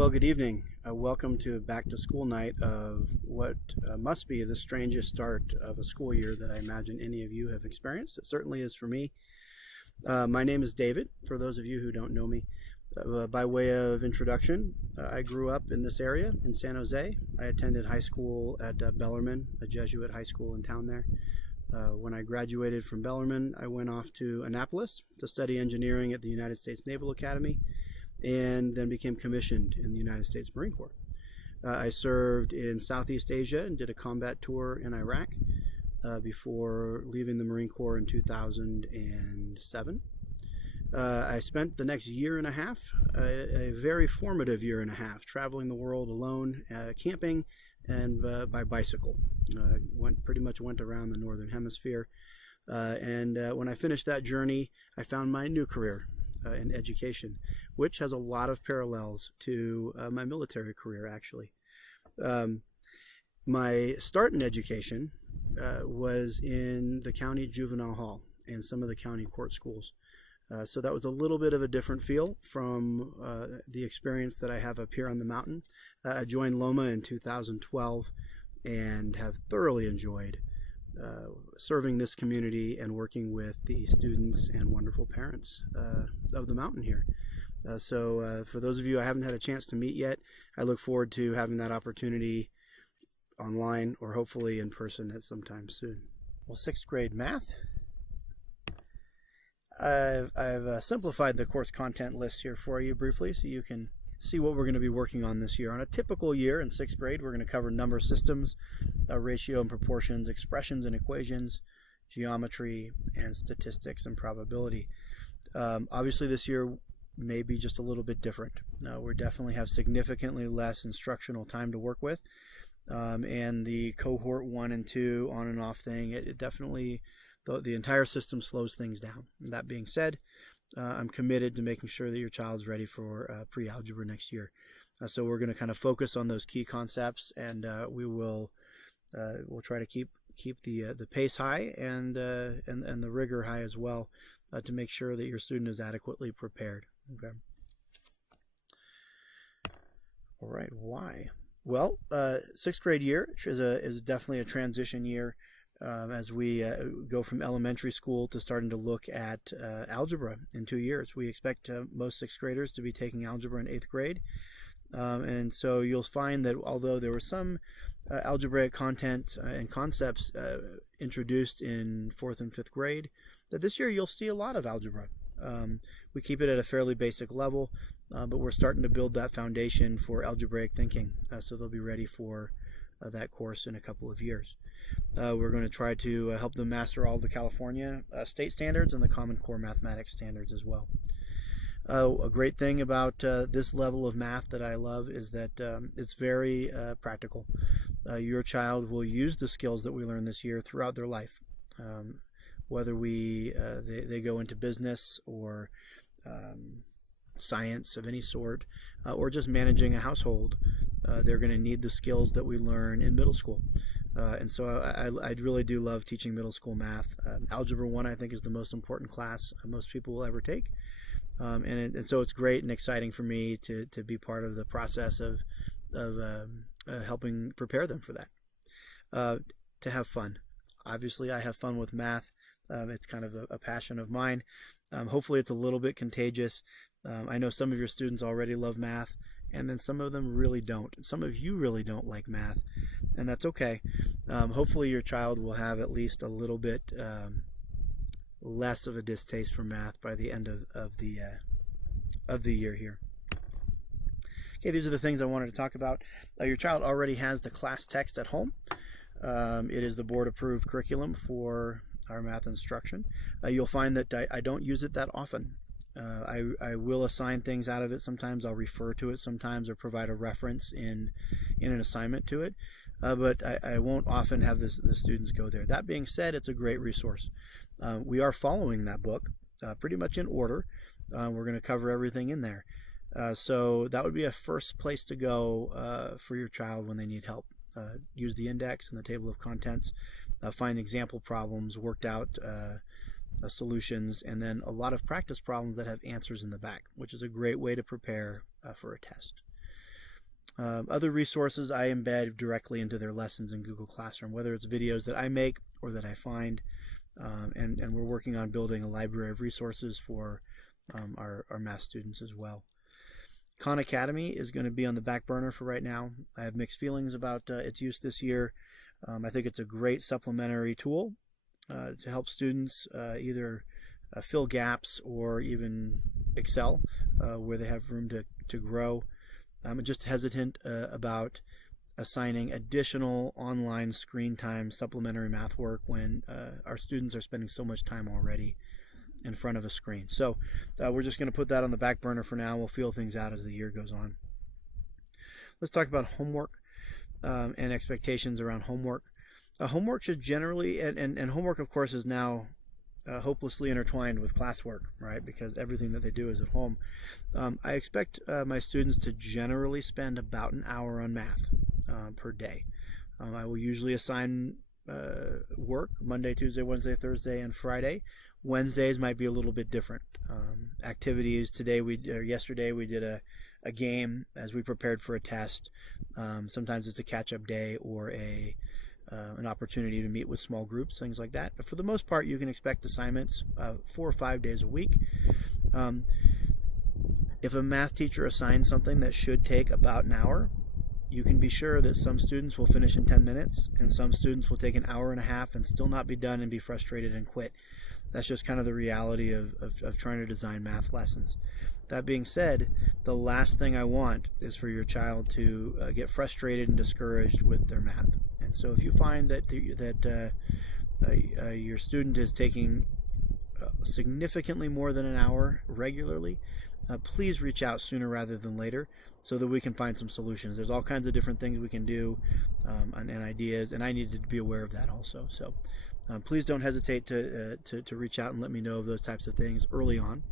Well, good evening. Welcome to back to school night of what must be the strangest start of a school year that I imagine any of you have experienced. It certainly is for me. My name is David, for those of you who don't know me. By way of introduction, I grew up in this area in San Jose. I attended high school at Bellarmine, a Jesuit high school in town there. When I graduated from Bellarmine, I went off to Annapolis to study engineering at the United States Naval Academy, and then became commissioned in the United States Marine Corps. I served in Southeast Asia and did a combat tour in Iraq before leaving the Marine Corps in 2007. I spent the next year and a half, a very formative year and a half, traveling the world alone, camping, and by bicycle. Pretty much went around the Northern Hemisphere. And when I finished that journey, I found my new career in education, which has a lot of parallels to my military career, actually. My start in education was in the county juvenile hall and some of the county court schools. So that was a little bit of a different feel from the experience that I have up here on the mountain. I joined Loma in 2012 and have thoroughly enjoyed serving this community and working with the students and wonderful parents of the mountain here. So for those of you I haven't had a chance to meet yet, I look forward to having that opportunity online or hopefully in person at some time soon. Well, sixth grade math. I've simplified the course content list here for you briefly so you can see what we're going to be working on this year. On a typical year in sixth grade, we're going to cover number systems, ratio and proportions, expressions and equations, geometry, and statistics and probability. Obviously, this year may be just a little bit different. We definitely have significantly less instructional time to work with, and the cohort 1 and 2 on and off thing, it definitely, the entire system slows things down. That being said, I'm committed to making sure that your child's ready for pre-algebra next year. So we're going to kind of focus on those key concepts, and we'll try to keep the pace high and the rigor high as well, to make sure that your student is adequately prepared. Okay. All right. Why? Well, sixth grade year is definitely a transition year. As we go from elementary school to starting to look at algebra in 2 years. We expect most sixth graders to be taking algebra in 8th grade. And so you'll find that although there was some algebraic content and concepts introduced in 4th and 5th grade, that this year you'll see a lot of algebra. We keep it at a fairly basic level, but we're starting to build that foundation for algebraic thinking, so they'll be ready for that course in a couple of years. We're going to try to help them master all the California state standards and the Common Core mathematics standards as well. A great thing about this level of math that I love is that it's very practical. Your child will use the skills that we learn this year throughout their life. Whether they go into business or science of any sort, or just managing a household, they're going to need the skills that we learn in middle school. And so I really do love teaching middle school math. Algebra 1, I think, is the most important class most people will ever take. And so it's great and exciting for me to be part of the process of helping prepare them for that. To have fun. Obviously, I have fun with math. It's kind of a passion of mine. Hopefully, it's a little bit contagious. I know some of your students already love math, and then some of them really don't. Some of you really don't like math, and that's okay. Hopefully your child will have at least a little bit less of a distaste for math by the end of the year here. Okay, these are the things I wanted to talk about. Your child already has the class text at home. It is the board-approved curriculum for our math instruction. You'll find that I don't use it that often. I will assign things out of it. Sometimes I'll refer to it sometimes, or provide a reference in an assignment to it. But I won't often have the students go there. That being said, it's a great resource. We are following that book pretty much in order. We're going to cover everything in there. So that would be a first place to go for your child when they need help. Use the index and the table of contents, find example problems, worked out solutions, and then a lot of practice problems that have answers in the back, which is a great way to prepare for a test. Other resources I embed directly into their lessons in Google Classroom, whether it's videos that I make or that I find. And we're working on building a library of resources for our math students as well. Khan Academy is going to be on the back burner for right now. I have mixed feelings about its use this year. I think it's a great supplementary tool to help students either fill gaps or even excel where they have room to grow. I'm just hesitant about assigning additional online screen time supplementary math work when our students are spending so much time already in front of a screen. So we're just going to put that on the back burner for now. We'll feel things out as the year goes on. Let's talk about homework and expectations around homework. Homework should generally, and homework of course is now hopelessly intertwined with classwork, right? Because everything that they do is at home. I expect my students to generally spend about an hour on math per day. I will usually assign work Monday, Tuesday, Wednesday, Thursday, and Friday. Wednesdays might be a little bit different. Activities yesterday we did a game as we prepared for a test. Sometimes it's a catch-up day or an opportunity to meet with small groups, things like that. But for the most part, you can expect assignments 4 or 5 days a week. If a math teacher assigns something that should take about an hour, you can be sure that some students will finish in 10 minutes and some students will take an hour and a half and still not be done and be frustrated and quit. That's just kind of the reality of trying to design math lessons. That being said, the last thing I want is for your child to get frustrated and discouraged with their math. And so if you find that your student is taking significantly more than an hour regularly, please reach out sooner rather than later so that we can find some solutions. There's all kinds of different things we can do and ideas, and I need to be aware of that also. So please don't hesitate to reach out and let me know of those types of things early on.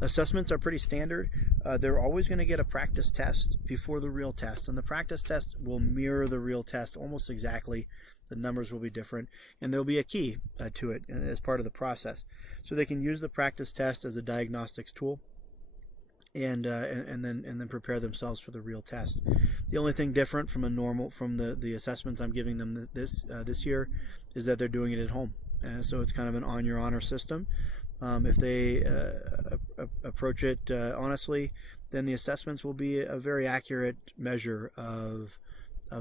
Assessments are pretty standard. They're always going to get a practice test before the real test, and the practice test will mirror the real test almost exactly. The numbers will be different, and there'll be a key to it as part of the process. So they can use the practice test as a diagnostics tool, and then prepare themselves for the real test. The only thing different from the assessments I'm giving them this year is that they're doing it at home. So it's kind of an on your honor system. If they approach it honestly, then the assessments will be a very accurate measure of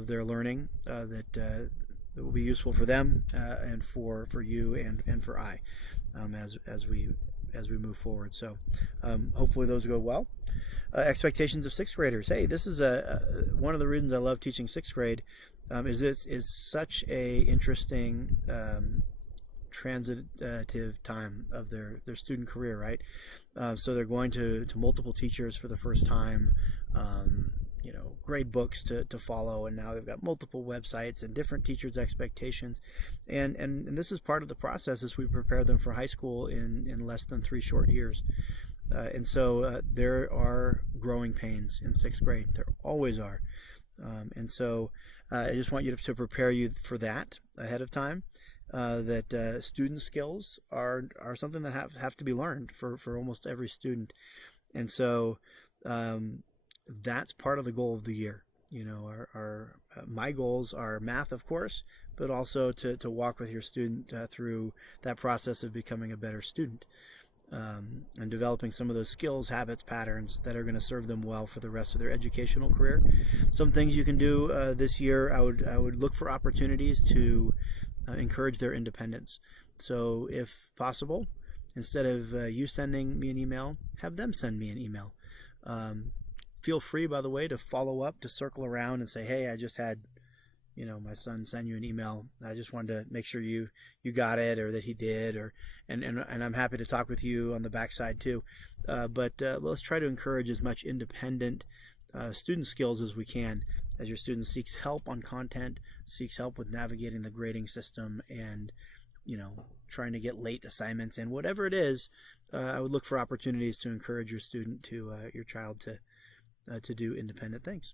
their learning that will be useful for them and for you and for I as we move forward. So hopefully those go well. Expectations of sixth graders. Hey, this is one of the reasons I love teaching sixth grade. Is such a interesting transitive time of their student career, right? So they're going to multiple teachers for the first time, grade books to follow, and now they've got multiple websites and different teachers' expectations, and this is part of the process as we prepare them for high school in less than 3 short years. And so there are growing pains in sixth grade. There always are. And so I just want you to prepare you for that ahead of time. That student skills are something that have to be learned for almost every student. And so that's part of the goal of the year. My goals are math, of course, but also to walk with your student through that process of becoming a better student. And developing some of those skills, habits, patterns that are going to serve them well for the rest of their educational career. Some things you can do this year, I would look for opportunities to encourage their independence. So if possible, instead of you sending me an email, have them send me an email. Feel free, by the way, to follow up, to circle around and say, hey, I just had my son send you an email. I just wanted to make sure you got it, or that he did, and I'm happy to talk with you on the backside too. But let's try to encourage as much independent student skills as we can as your student seeks help on content, seeks help with navigating the grading system, and trying to get late assignments and whatever it is. I would look for opportunities to encourage your student your child to do independent things.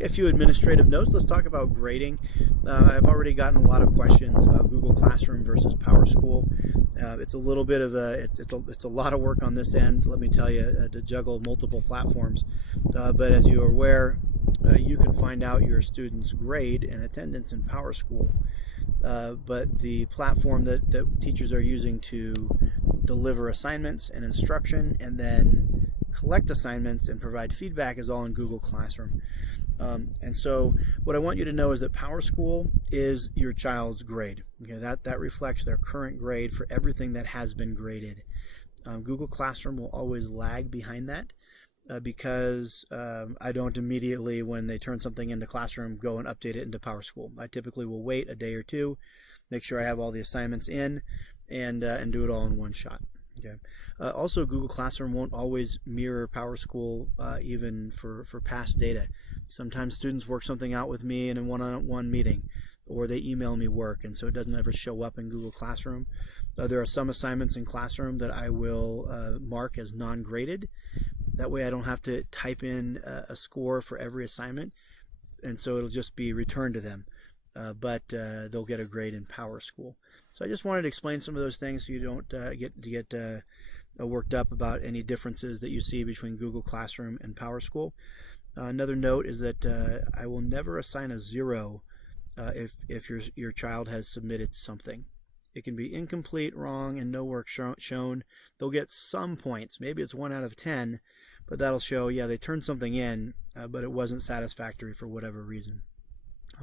A few administrative notes. Let's talk about grading. I've already gotten a lot of questions about Google Classroom versus PowerSchool. It's a little bit of it's a lot of work on this end, let me tell you, to juggle multiple platforms. But as you are aware, you can find out your student's grade and attendance in PowerSchool. But the platform that teachers are using to deliver assignments and instruction and then collect assignments and provide feedback is all in Google Classroom. And so what I want you to know is that PowerSchool is your child's grade. Okay, that reflects their current grade for everything that has been graded. Google Classroom will always lag behind that because I don't immediately, when they turn something into Classroom, go and update it into PowerSchool. I typically will wait a day or two, make sure I have all the assignments in, and do it all in one shot. Okay. Also, Google Classroom won't always mirror PowerSchool even for past data. Sometimes students work something out with me in a one-on-one meeting, or they email me work, and so it doesn't ever show up in Google Classroom. There are some assignments in Classroom that I will mark as non-graded. That way I don't have to type in a score for every assignment, and so it'll just be returned to them. But they'll get a grade in PowerSchool. So I just wanted to explain some of those things so you don't get worked up about any differences that you see between Google Classroom and PowerSchool. Another note is that I will never assign a 0 if your child has submitted something. It can be incomplete, wrong, and no work shown. They'll get some points. Maybe it's 1 out of 10, but that'll show, yeah, they turned something in, but it wasn't satisfactory for whatever reason.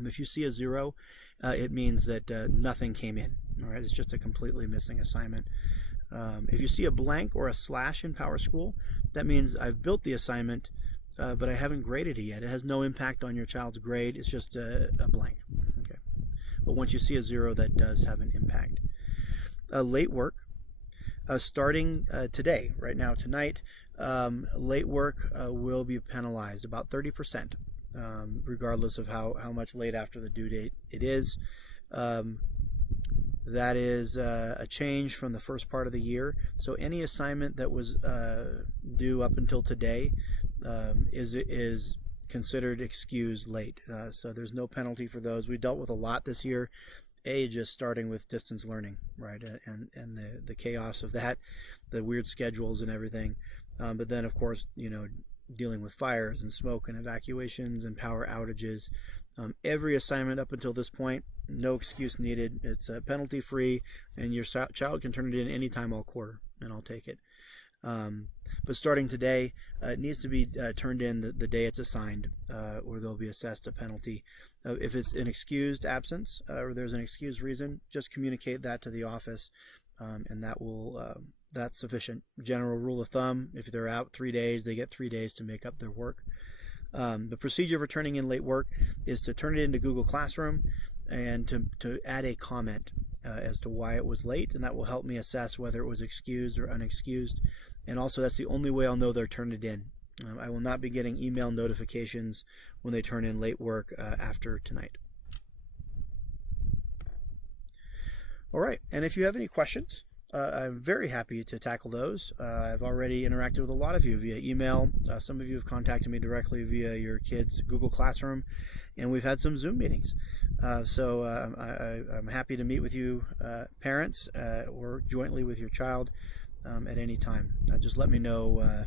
If you see a 0, it means that nothing came in. All right, it's just a completely missing assignment. If you see a blank or a slash in PowerSchool, that means I've built the assignment, but I haven't graded it yet. It has no impact on your child's grade. It's just a blank. Okay. But once you see a 0, that does have an impact. Late work. Starting today, right now, tonight, late work will be penalized about 30%. Regardless of how much late after the due date it is. That is a change from the first part of the year. So any assignment that was due up until today is considered excused late. So there's no penalty for those. We dealt with a lot this year. Just starting with distance learning, right, and the chaos of that, the weird schedules and everything. But then, of course, dealing with fires and smoke and evacuations and power outages. Every assignment up until this point, no excuse needed. It's penalty free, and your child can turn it in anytime all quarter, and I'll take it. But starting today, it needs to be turned in the day it's assigned, or they'll be assessed a penalty. If it's an excused absence or there's an excused reason, just communicate that to the office, and that's sufficient. General rule of thumb, if they're out 3 days, they get 3 days to make up their work. The procedure for turning in late work is to turn it into Google Classroom and to add a comment as to why it was late, and that will help me assess whether it was excused or unexcused. And also, that's the only way I'll know they're turned it in. I will not be getting email notifications when they turn in late work after tonight. All right, and if you have any questions, I'm very happy to tackle those. I've already interacted with a lot of you via email. Some of you have contacted me directly via your kids' Google Classroom, and we've had some Zoom meetings. So I'm happy to meet with you, parents, or jointly with your child at any time. Just let me know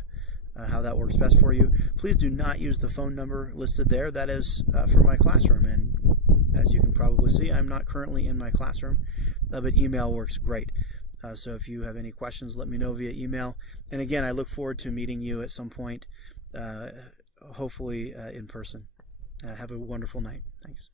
how that works best for you. Please do not use the phone number listed there. That is for my classroom, and as you can probably see, I'm not currently in my classroom, but email works great. So if you have any questions, let me know via email. And again, I look forward to meeting you at some point, hopefully in person. Have a wonderful night. Thanks.